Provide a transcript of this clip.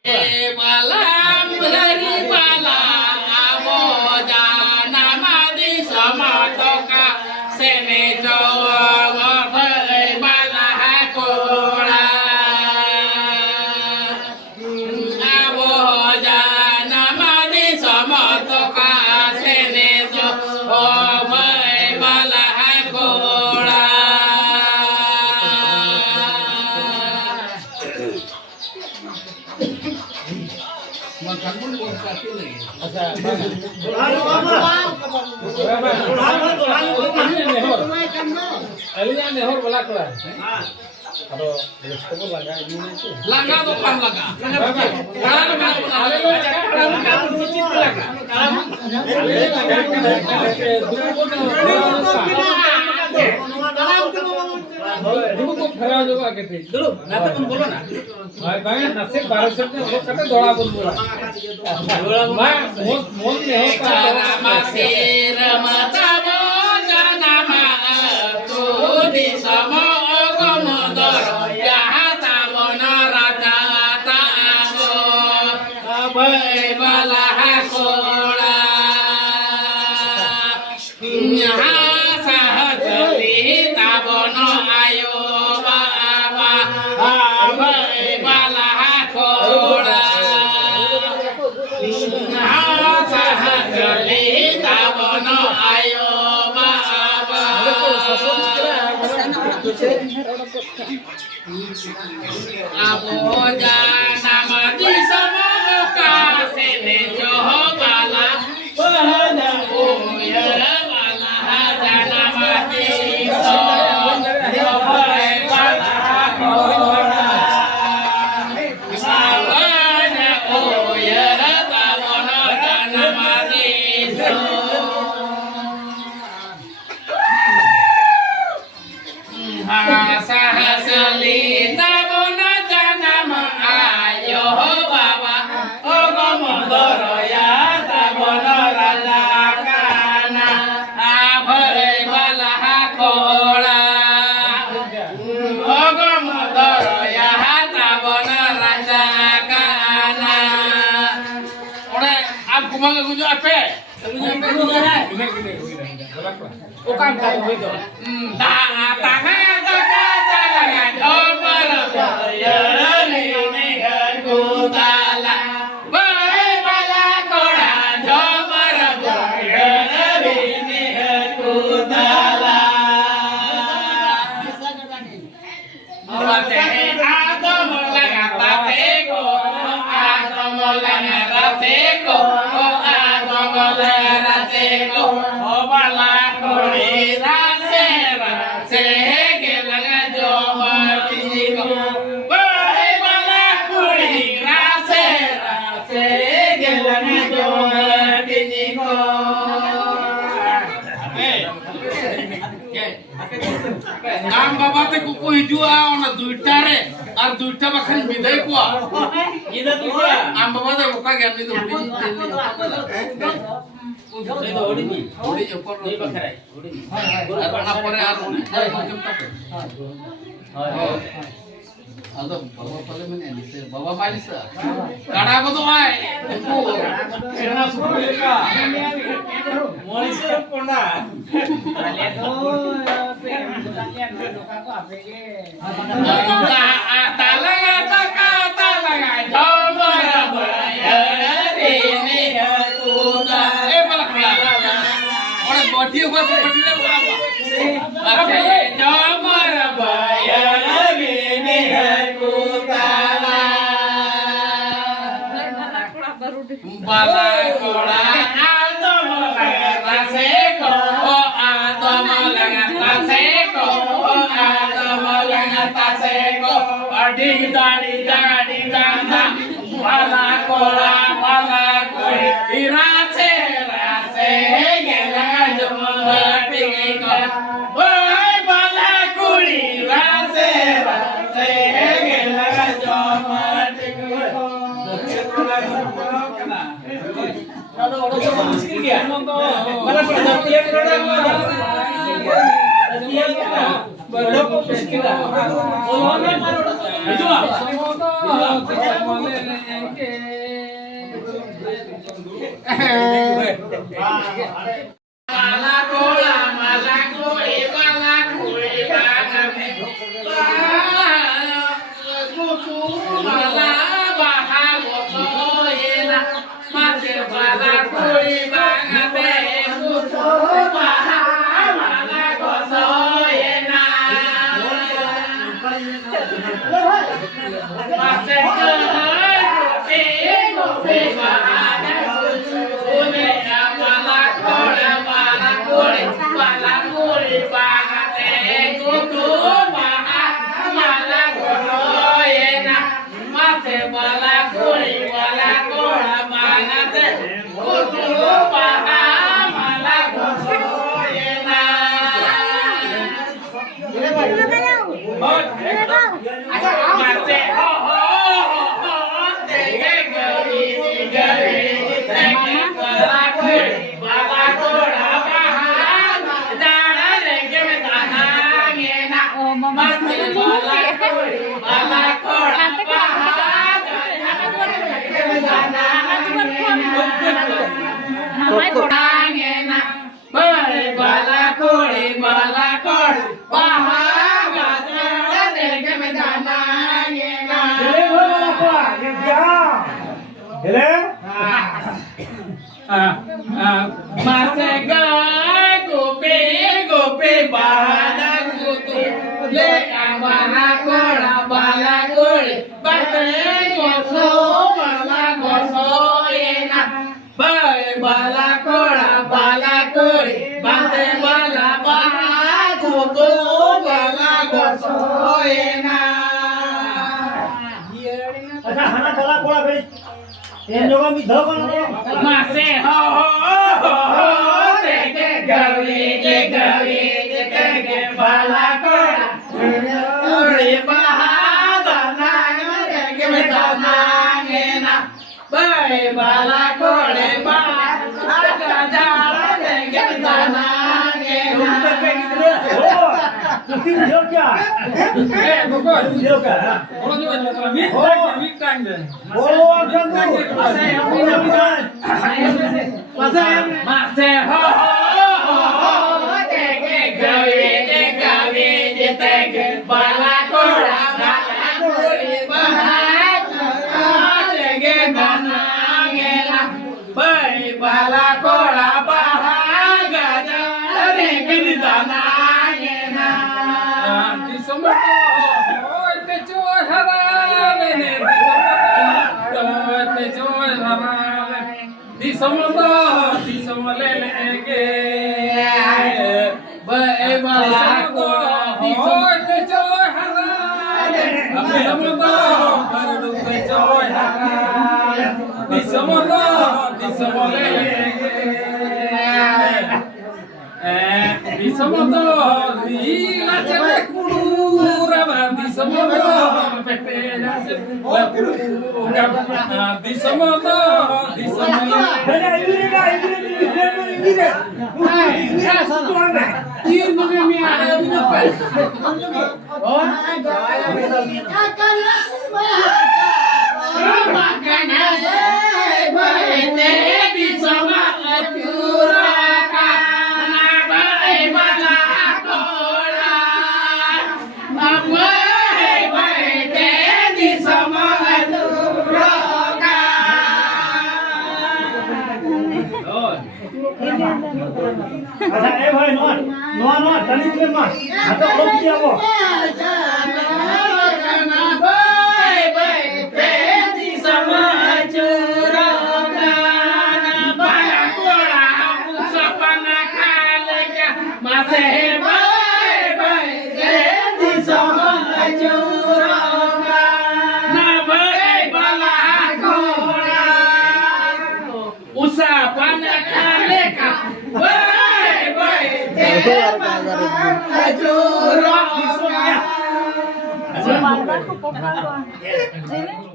Balam dari bala aboja namadi samatoka semejo ngodai bala hakola aboja namadi samatoka semejo ngodai bala hakola Makan pun kasih lagi. Nehor bala kala. Kalau sekolah laga ini tu. Laga tu kam laga. Dulu kok खराब होगा कहते दulu नाते कौन बोलो ना भाई भाई नसे 1200 में वो कते दोड़ा बोल बोला दोड़ा भाई मोन में होता मासेर मताबो जनमा तो दि समो गमदर यहाँ ताबो न राता ताबो भाई बाला हाकोला यहाँ सहजली ताबो न आयो Aboja namadi samoka sene johobala bahana oya bala hada namadi johobala kora bahana oya tabona namadi Sahasali tabona janama ayo baba ogomodoro ya tabona radakana abhai bala hakola ogomodoro ya tabona radakana ore ab kumanga gujo ape o kam ka hoido ta tanga Am baba te kuku hijua ona duita re ar duita bakhan bidai kuwa ida tu kya am baba te buka gyan ni odi odi upar ni bakharai odi ar pore ar odi jam tape Ada baba pale mene anise baba malisa kada ko to ai ko sena sukule ka malisa ponda ale to talaga jomara bayare ni hakuda e balakla ore boti ko pati le apa jomara bayare ni hakuda bala kola Ding dani dani dana bala kola bala koi irase rase gela jomati ko boy bala kuri rase rase gela jomati ko Ada orang miskin dia. Mana pernah dia Belum miskin lah. दिसमले लेंगे माला गोला माला गोली माला गोली बागमे माला बाहा गोसोयेना मासे माला गोली बागमे बाहा माला गोसोयेना मासे गोपी गोपी बाहा मासे गाय गोपी गोपी बाला गोतू ले बाला कोड़ा बाला कोड़ी बाते गोसो बाला गोसो ये ना बाय बाला कोड़ा बाला कोड़ी बाते बाला बाला गोतू बाला गोसो ये ना अच्छा खाना बाला कोड़ा भाई ये लोगों में धो बना मासे हो देखे गवी देखे बाला कोड़ा उड़ी बहादना देखे में दाना गेना बाय बाला कोड़े बाला जाला देखे में दाना गेना तुम जो क्या ए बकोर जो क्या बोलो जो वीक टाइम दे बोलो अक्षर मासे हो देखे गवी देखे बाला कोड़ा बाला कोड़ी बहादना देखे दाना गेना बाय बाला कोड़ा बहादना देखे में दाना गेना दिसमतो ओय ते चोय हराले ने ते चोय हराले दिसमले लेंगे बाय बाला को ओय ते चोय हराले दिसमतो करदु ते चोय हराले दिसमले लेंगे दिसमतो लीला चले कुडूरा दिसमतो पेटे जासे दिसमतो मैंने इधर तीन मगे में आ रहे हो पे और मगना ले बहते दिसमा अतुरा का ना बाय बाला कोड़ा बहते दिसमा अतुरा का अच्छा ए भाई नॉट तनी से मा आता लोग क्या वो Marbar ko po